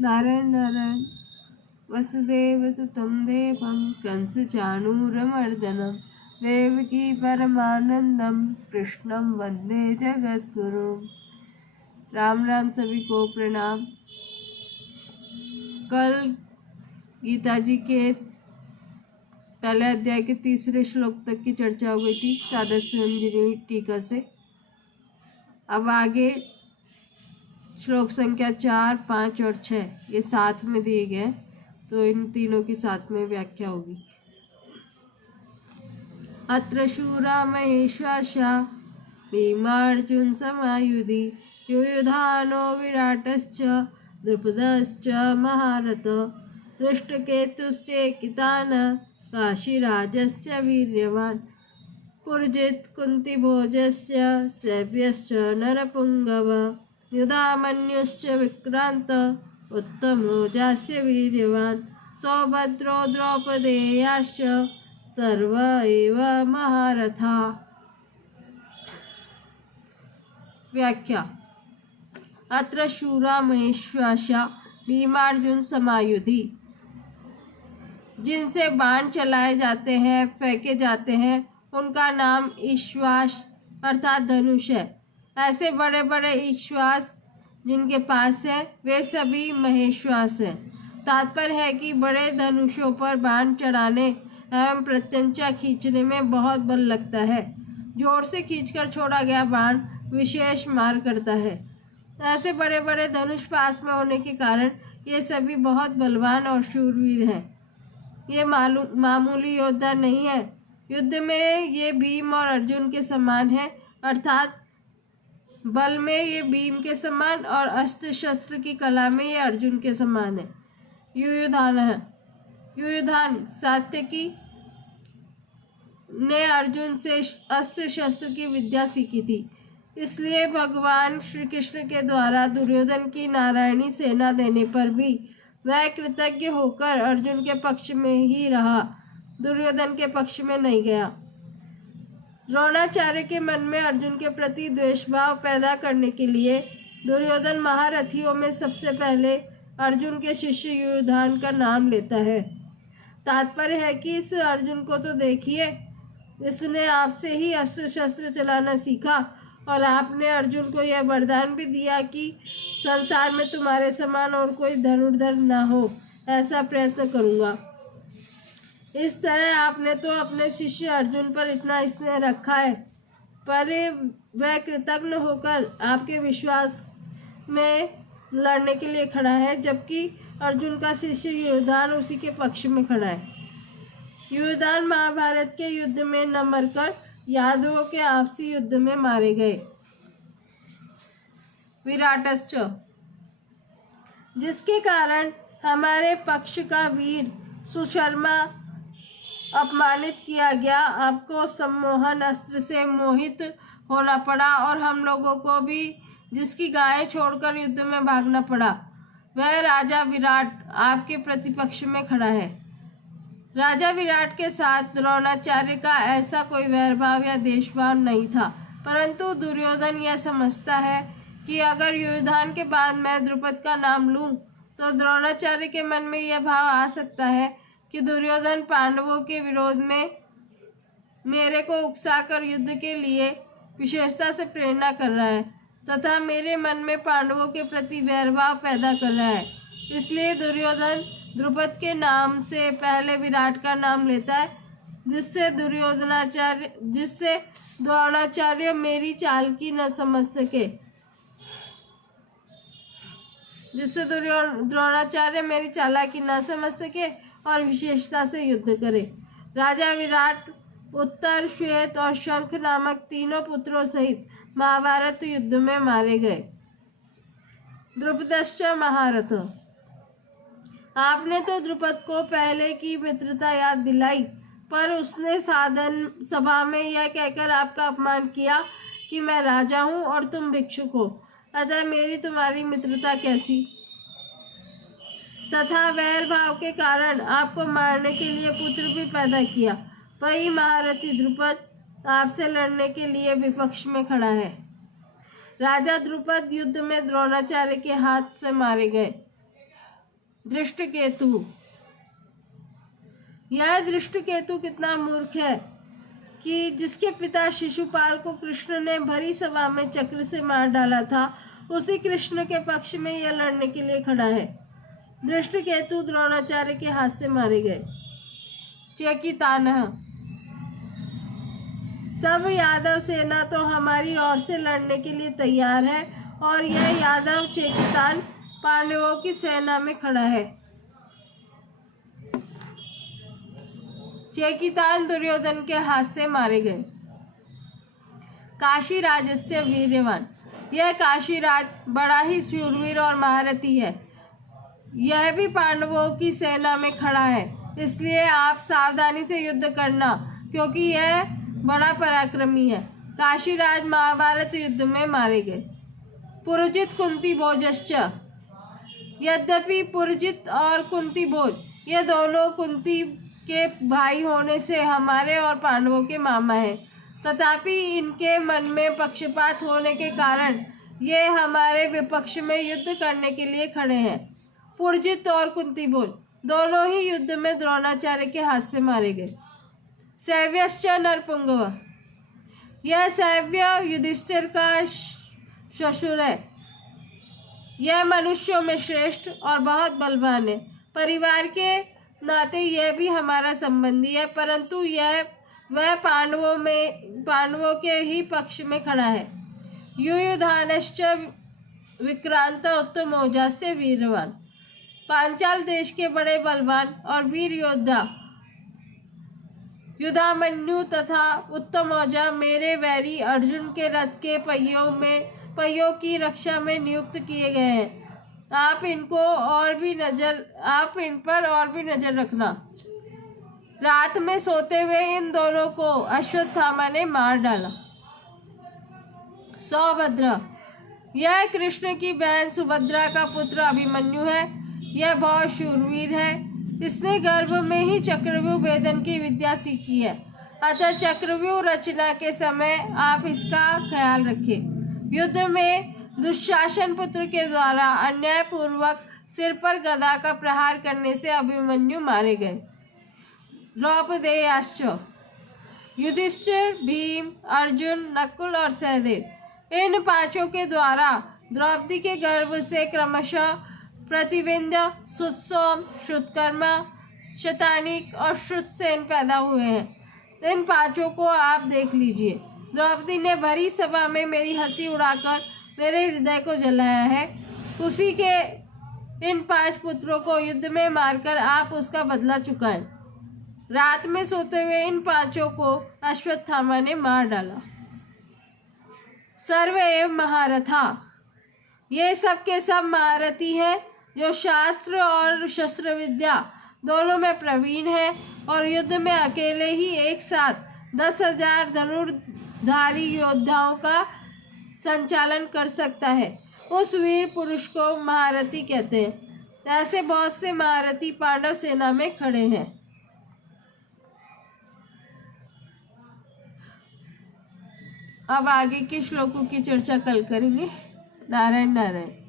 नारायण नारायण वसुदेवसुतं देवं कंसचाणूरमर्दनं देवकी परमानंदम कृष्णं वंदे जगद्गुरु। राम राम, सभी को प्रणाम। कल गीता जी के पहले अध्याय के तीसरे श्लोक तक की चर्चा हो गई थी सादस्यंजनी टीका से। अब आगे श्लोक संख्या 4, 5 और 6 ये साथ में दिए गए, तो इन तीनों की साथ में व्याख्या होगी। अत्र शूरा महेश्वासा भीमार्जुन समायुधि युयुधानो विराटश्च द्रुपदश्च महारथ दृष्टकेतुश्चेकितान काशीराजस्य वीर्यवान् पुरजित् कुन्तिभोजस्य सैव्यश्च नरपुङ्गव युधामन्युश्च विक्रान्त उत्तमोजास्य वीर्यवान् सौभद्रो द्रौपदेयाश्च सर्व एव महारथा। व्याख्या। अत्र शूरा महेश्वासा भीमार्जुन समायुधि, जिनसे बाण चलाए जाते हैं, फेंके जाते हैं, उनका नाम ईश्वास अर्थात धनुष है। ऐसे बड़े बड़े ईश्वास जिनके पास है वे सभी महेश्वास हैं। तात्पर्य है कि बड़े धनुषों पर बाण चढ़ाने एवं प्रत्यंचा खींचने में बहुत बल लगता है। जोर से खींचकर छोड़ा गया बाण विशेष मार करता है। ऐसे बड़े बड़े धनुष पास में होने के कारण ये सभी बहुत बलवान और शूरवीर हैं। ये मामूली योद्धा नहीं है। युद्ध में ये भीम और अर्जुन के समान है, अर्थात बल में ये भीम के समान और अस्त्र शस्त्र की कला में ये अर्जुन के समान है। युयुधान सात्यकी ने अर्जुन से अस्त्र शस्त्र की विद्या सीखी थी, इसलिए भगवान श्री कृष्ण के द्वारा दुर्योधन की नारायणी सेना देने पर भी वह कृतज्ञ होकर अर्जुन के पक्ष में ही रहा, दुर्योधन के पक्ष में नहीं गया। द्रोणाचार्य के मन में अर्जुन के प्रति द्वेष भाव पैदा करने के लिए दुर्योधन महारथियों में सबसे पहले अर्जुन के शिष्य युयुधान का नाम लेता है। तात्पर्य है कि इस अर्जुन को तो देखिए, इसने आपसे ही अस्त्र शस्त्र चलाना सीखा और आपने अर्जुन को यह वरदान भी दिया कि संसार में तुम्हारे समान और कोई धनुर्धर न हो, ऐसा प्रयत्न करूँगा। इस तरह आपने तो अपने शिष्य अर्जुन पर इतना स्नेह रखा है, पर वह कृतज्ञ होकर आपके विश्वास में लड़ने के लिए खड़ा है, जबकि अर्जुन का शिष्य युयुधान उसी के पक्ष में खड़ा है। युयुधान महाभारत के युद्ध में न मरकर यादवों के आपसी युद्ध में मारे गए। विराटश्च, जिसके कारण हमारे पक्ष का वीर सुशर्मा अपमानित किया गया, आपको सम्मोहन अस्त्र से मोहित होना पड़ा और हम लोगों को भी जिसकी गायें छोड़कर युद्ध में भागना पड़ा, वह राजा विराट आपके प्रतिपक्ष में खड़ा है। राजा विराट के साथ द्रोणाचार्य का ऐसा कोई वैरभाव या देशभाव नहीं था, परंतु दुर्योधन यह समझता है कि अगर युयुधान के बाद मैं द्रुपद का नाम लूं तो द्रोणाचार्य के मन में यह भाव आ सकता है कि दुर्योधन पांडवों के विरोध में मेरे को उकसाकर युद्ध के लिए विशेषता से प्रेरणा कर रहा है तथा मेरे मन में पांडवों के प्रति वैरभाव पैदा कर रहा है। इसलिए दुर्योधन द्रुपद के नाम से पहले विराट का नाम लेता है, जिससे द्रोणाचार्य मेरी चालाकी न समझ सके, द्रोणाचार्य मेरी चालाकी न समझ सके और विशेषता से युद्ध करे। राजा विराट उत्तर, श्वेत और शंख नामक तीनों पुत्रों सहित महाभारत युद्ध में मारे गए। द्रुपदश्च महारथ, आपने तो द्रुपद को पहले की मित्रता याद दिलाई, पर उसने साधन सभा में यह कहकर आपका अपमान किया कि मैं राजा हूँ और तुम भिक्षुक हो, अतः मेरी तुम्हारी मित्रता कैसी। तथा वैर भाव के कारण आपको मारने के लिए पुत्र भी पैदा किया। वही महारथी द्रुपद आपसे लड़ने के लिए विपक्ष में खड़ा है। राजा द्रुपद युद्ध में द्रोणाचार्य के हाथ से मारे गए। दृष्टकेतु। यह दृष्टकेतु कितना मूर्ख है कि जिसके पिता शिशुपाल को कृष्ण ने भरी सभा में चक्र से मार डाला था, उसी कृष्ण के पक्ष में यह लड़ने के लिए खड़ा है। दृष्टकेतु द्रोणाचार्य के हाथ से मारे गए। चेकितानः, सब यादव सेना तो हमारी ओर से लड़ने के लिए तैयार है और यह यादव चेकितान पांडवों की सेना में खड़ा है। चेकितान दुर्योधन के हाथ से मारे गए। काशीराजस्य वीर्यवान, यह काशीराज बड़ा ही शूरवीर और महारथी है। यह भी पांडवों की सेना में खड़ा है, इसलिए आप सावधानी से युद्ध करना, क्योंकि यह बड़ा पराक्रमी है। काशीराज महाभारत युद्ध में मारे गए। पुरुजित कुंती भोजश्च, यद्यपि पुरुजित और कुंती भोज ये दोनों कुंती के भाई होने से हमारे और पांडवों के मामा हैं, तथापि इनके मन में पक्षपात होने के कारण ये हमारे विपक्ष में युद्ध करने के लिए खड़े हैं। पुरजित और कुंती भोज दोनों ही युद्ध में द्रोणाचार्य के हाथ से मारे गए। सैव्यश्च नरपुंगव, यह सैव्य युधिष्ठिर का ससुर है। यह मनुष्यों में श्रेष्ठ और बहुत बलवान है। परिवार के नाते यह भी हमारा संबंधी है, परंतु वह पांडवों के ही पक्ष में खड़ा है। युयुधानश्च विक्रांत उत्तम ओजस्य वीरवान, पांचाल देश के बड़े बलवान और वीर योद्धा युधामन्यु तथा उत्तम औजा मेरे वैरी अर्जुन के रथ के पहियों की रक्षा में नियुक्त किए गए हैं। आप इन पर और भी नजर रखना। रात में सोते हुए इन दोनों को अश्वत्थामा ने मार डाला। सौभद्र, यह कृष्ण की बहन सुभद्रा का पुत्र अभिमन्यु है। यह बहुत शूरवीर है। इसने गर्भ में ही चक्रव्यूह भेदन की विद्या सीखी है, अतः चक्रव्यूह रचना के समय आप इसका ख्याल रखें। युद्ध में दुशासन पुत्र के द्वारा अन्यायपूर्वक सिर पर गदा का प्रहार करने से अभिमन्यु मारे गए। द्रौपदेयाश्च, युधिष्ठिर, भीम, अर्जुन, नकुल और सहदेव, इन पांचों के द्वारा द्रौपदी के गर्भ से क्रमशः प्रतिविंध्य, सुतसोम, श्रुतकर्मा, शतानिक और श्रुतसेन पैदा हुए हैं। इन पांचों को आप देख लीजिए। द्रौपदी ने भरी सभा में मेरी हंसी उड़ाकर मेरे हृदय को जलाया है। उसी के इन 5 पुत्रों को युद्ध में मारकर आप उसका बदला चुकाएं। रात में सोते हुए इन 5 को अश्वत्थामा ने मार डाला। सर्व एव महारथा, ये सब के सब महारथी हैं जो शास्त्र और शस्त्र विद्या दोनों में प्रवीण है और युद्ध में अकेले ही एक साथ 10,000 धनुर्धारी योद्धाओं का संचालन कर सकता है। उस वीर पुरुष को महारथी कहते हैं। ऐसे बहुत से महारथी पांडव सेना में खड़े हैं। अब आगे के श्लोकों की चर्चा कल करेंगे। नारायण नारायण।